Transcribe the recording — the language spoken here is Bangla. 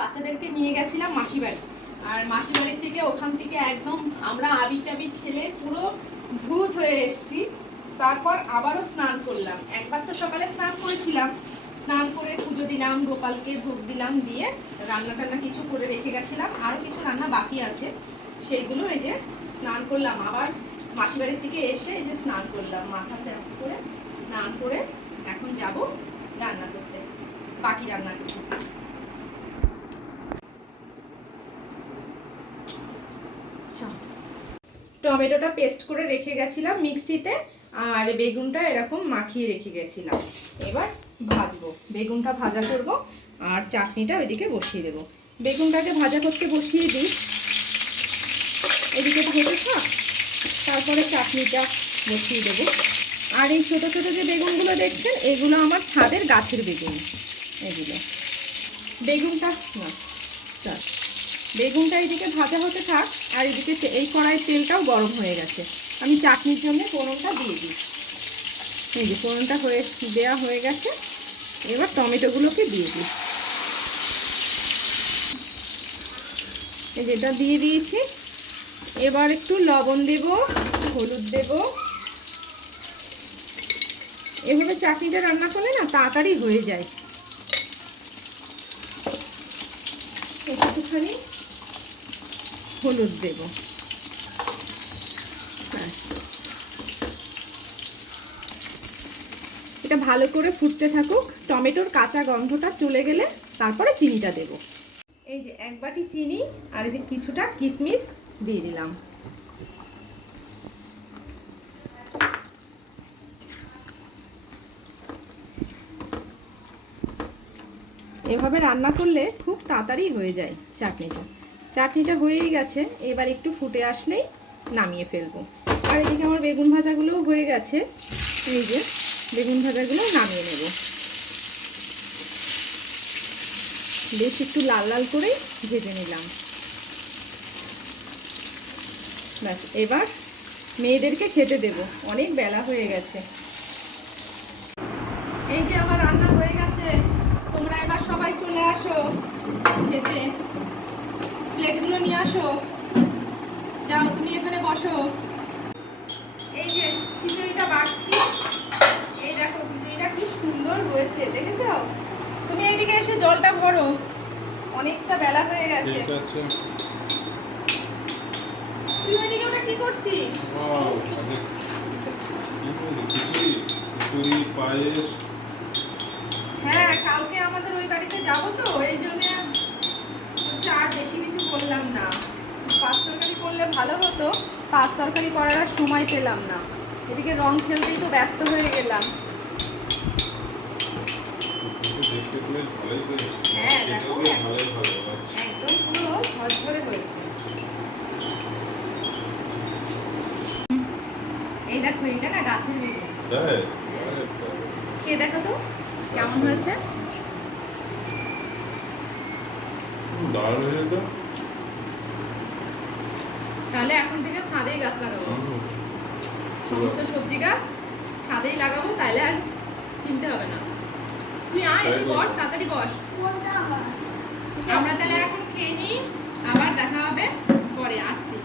বাচ্চাদেরকে নিয়ে গেছিলাম মাসি বাড়ি, আর মাসি বাড়ির থেকে ওখান থেকে একদম আমরা আবির টাবির খেলে পুরো ভূত হয়ে এসেছি। তারপর আবারও স্নান করলাম। একবার তো সকালে স্নান করেছিলাম, স্নান করে পুজো দিলাম, গোপালকে ভোগ দিলাম, দিয়ে রান্না টান্না কিছু করে রেখে গেছিলাম, আরও কিছু রান্না বাকি আছে, সেইগুলো এই যে স্নান করলাম। আবার মাসি বাড়ির থেকে এসে এই যে স্নান করলাম, মাথা শ্যাম্পু করে স্নান করে এখন যাব রান্না করতে, বাকি রান্নাটুকু। টমেটোটা পেস্ট করে রেখে গেছিলাম মিক্সিতে, আর বেগুনটা এরকম মাখিয়ে রেখে গেছিলাম। এবার ভাজবো, বেগুনটা ভাজা করব, আর চাটনিটা ওইদিকে বসিয়ে দেবো। বেগুনটাকে ভাজা করতে বসিয়ে দিই, এদিকে ভেজে থাক, তারপরে চাটনিটা বসিয়ে দেবো। আর এই ছোটো ছোটো যে বেগুনগুলো দেখছেন, এগুলো আমার ছাদের গাছের বেগুন। এগুলো বেগুনটা না, বেগুনটা এদিকে ভাজা হতে থাক, আর এদিকে এই কড়াইয়ের তেলটাও গরম হয়ে গেছে। আমি চাটনির জন্য ফোড়নটা দিয়ে দিই। এই যে ফোড়নটা দেওয়া হয়ে গেছে, এবার টমেটোগুলোকে দিয়ে দিই। এই যেটা দিয়ে দিয়েছি, এবার একটু লবণ দেব, হলুদ দেব। এভাবে চাটনিটা রান্না করলে না তাড়াতাড়ি হয়ে যায়। একটুখানি হলুদ দেব, ব্যাস। এটা ভালো করে ফুটতে থাকুক, টমেটোর কাঁচা গন্ধটা চলে গেলে তারপরে চিনিটা দেব। এই যে এক বাটি চিনি, আর এই যে কিছুটা কিশমিশ দিয়ে দিলাম। এভাবে রান্না করলে খুব তাড়াতাড়ি হয়ে যায় চাটনিটা। চাটনিটা হয়েই গেছে, এবার একটু ফুটে আসলেই নামিয়ে ফেলবো। আর এদিকে আমার বেগুন ভাজাগুলোও হয়ে গেছে, এই যে বেগুন ভাজাগুলো নামিয়ে নেব। বেশ একটু লাল লাল করেই ভেজে নিলাম, ব্যাস। এবার মেয়েদেরকে খেতে দেব, অনেক বেলা হয়ে গেছে। এই যে আমার রান্না হয়ে গেছে, তোমরা এবার সবাই চলে আসো খেতে। প্লেটগুলো নিয়ে আসো, যাও তুমি এখানে বসো। এই যে খিচুড়িটা বাড়ছি, এই দেখো খিচুড়িটা কি সুন্দর হয়েছে, দেখেছো? তুমি এইদিকে এসে জলটা ভরো, অনেকটা বেলা হয়ে গেছে। তুই ওইদিকে ওটা কি করছিস? হ্যাঁ, কালকে আমাদের ওই বাড়িতে যাবো তো, এই জন্য আর বেশি কিছু করলাম না। পাঁচ তরকারি করলে ভালো হতো, পাঁচ তরকারি করার আর সময় পেলাম না। এদিকে রং খেলতেই তো ব্যস্ত হয়ে গেলাম। হ্যাঁ দেখো, একদম পুরো ঝরঝরে হয়েছে। এই দেখো, এটা না গাছের বেগুন, খেয়ে দেখো তো কেমন হয়েছে। দারুণ হয়েছে তো। তাহলে এখন থেকে ছাদেই গাছ লাগাবো, সমস্ত সবজি গাছ ছাদেই লাগাবো, তাহলে আর কিনতে হবে না। তুই আয়, এসে বস, তাড়াতাড়ি বস। আমরা তাহলে এখন খেয়ে নিই, আবার দেখা হবে পরে, আসছি।